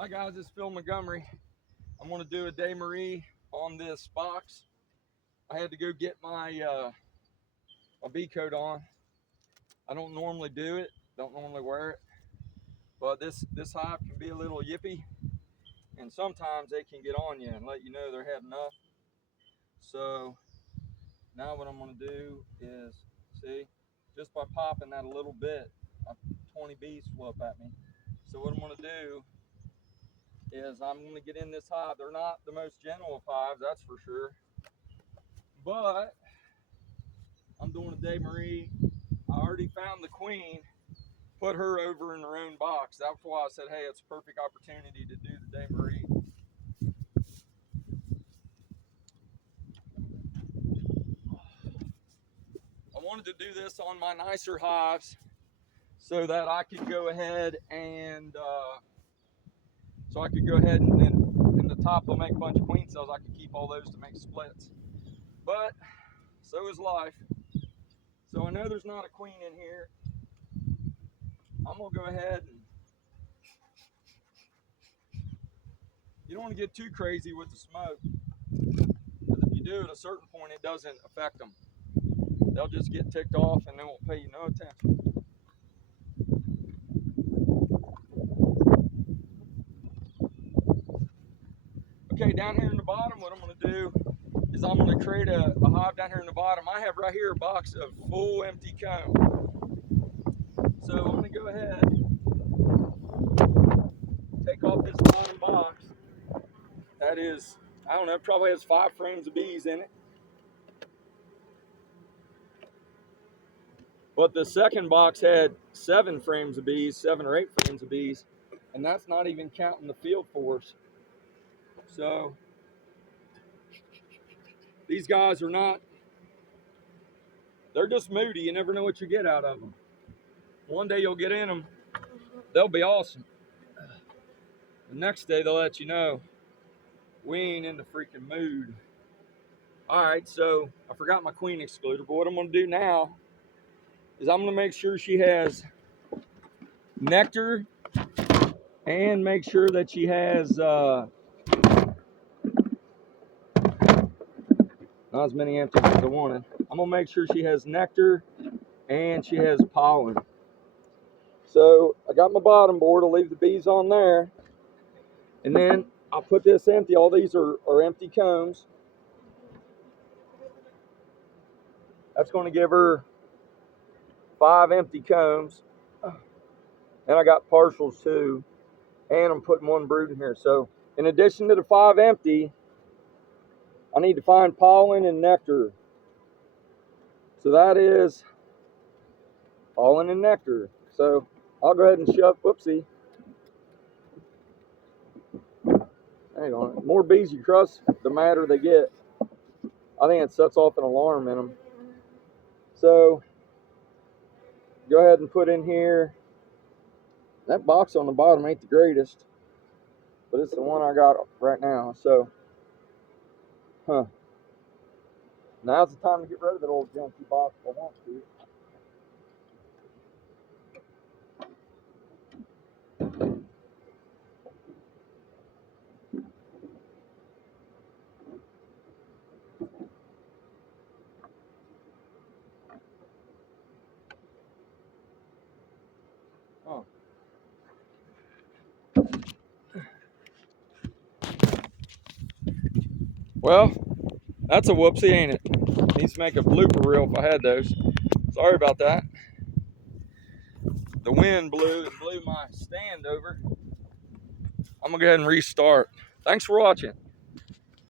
Hi guys, it's Phil Montgomery. I'm going to do a Day Marie on this box. I had to go get my bee coat on. I don't normally do it, don't normally wear it, but this hive can be a little yippy, and sometimes they can get on you and let you know they're had enough. So now what I'm going to do is, see, just by popping that a little bit, 20 bees flew up at me. So what I'm going to do is I'm going to get in this hive. They're not the most gentle of hives, that's for sure. But I'm doing a Day Marie. I already found the queen, put her over in her own box. That's why I said, hey, it's a perfect opportunity to do the Day Marie. I wanted to do this on my nicer hives so that I could go ahead and then in the top they'll make a bunch of queen cells. I could keep all those to make splits. But so is life. So I know there's not a queen in here. I'm gonna go ahead and you don't want to get too crazy with the smoke, because if you do at a certain point it doesn't affect them. They'll just get ticked off and they won't pay you no attention. Okay, down here in the bottom, what I'm going to do is I'm going to create a hive down here in the bottom. I have right here a box of full empty comb. So I'm going to go ahead, take off this bottom box. That is, I don't know, probably has 5 frames of bees in it. But the second box had 7 frames of bees, 7 or 8 frames of bees. And that's not even counting the field force. So these guys are not, they're just moody. You never know what you get out of them. One day you'll get in them, they'll be awesome. The next day they'll let you know we ain't in the freaking mood. All right, so I forgot my queen excluder, but what I'm gonna do now is I'm gonna make sure she has nectar and make sure that she has not as many empties as I wanted. I'm gonna make sure she has nectar and she has pollen. So I got my bottom board, I'll leave the bees on there, and then I'll put this empty. All these are empty combs. That's going to give her 5 empty combs. And I got partials too. And I'm putting 1 brood in here. So in addition to the 5 empty, I need to find pollen and nectar. So that is pollen and nectar. So I'll go ahead and shove, whoopsie. Hang on. The more bees you crush, the madder they get. I think it sets off an alarm in them. So go ahead and put in here. That box on the bottom ain't the greatest, but it's the one I got right now. So, now's the time to get rid of that old junky box if I want to. Oh. Well, that's a whoopsie, ain't it? Needs to make a blooper reel if I had those. Sorry about that. The wind blew and blew my stand over. I'm gonna go ahead and restart. Thanks for watching.